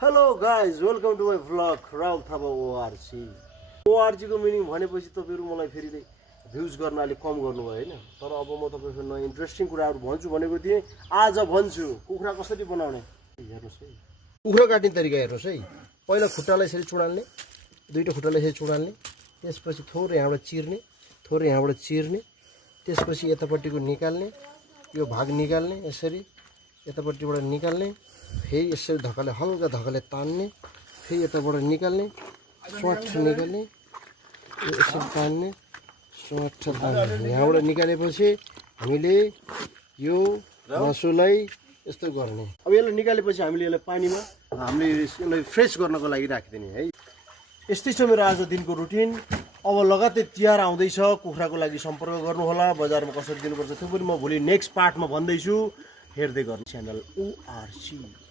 Hello guys, welcome to my vlog Rahul Thapa O.R.G. O.R.G को meaning भनेपछि तपाईहरु मलाई फेरि भ्युज गर्न अलि कम गर्नु भयो हैन तर अब म तपाईहरुसँग नयाँ इन्ट्रेस्टिङ कुराहरु भन्छु भनेको थिए आज भन्छु कुखुरा कसरी बनाउने हेर्नुस् है कुखुरा काट्ने तरिका हेर्नुस् है पहिला खुट्टालाई यसरी चुडाल्ने दुईटा खुट्टालाई यसरी चुडाल्ने त्यसपछि थोरै यहाँबाट चिर्ने थोरै यहाँबाट चिर्ने त्यसपछि यतापट्टिको निकाल्ने यो भाग निकाल्ने यसरी यतापट्टिबाट निकाल्ने फेरि यसरी धक्काले हल्का धक्काले तान्ने फेरि यताबाट निकाल्ने स्वाट निकाल्ने यसरी तान्ने स्वाट तान्ने यहाँबाट निकालेपछि हामीले यो मासुलाई यस्तो गर्ने अब यसलाई निकालेपछि हामीले यसलाई पानीमा हामीले यसलाई फ्रेस गर्नको लागि राखिदिने है यस्तै छ मेरो आज दिनको रुटिन अब लगातार तिहार आउँदैछ कुखुराको लागि सम्पर्क गर्नुहोला बजारमा कसरी दिनुपर्छ त्यो पनि म भोलि नेक्स्ट पार्टमा भन्दैछु हेर्दै गर्नु च्यानल O.R.G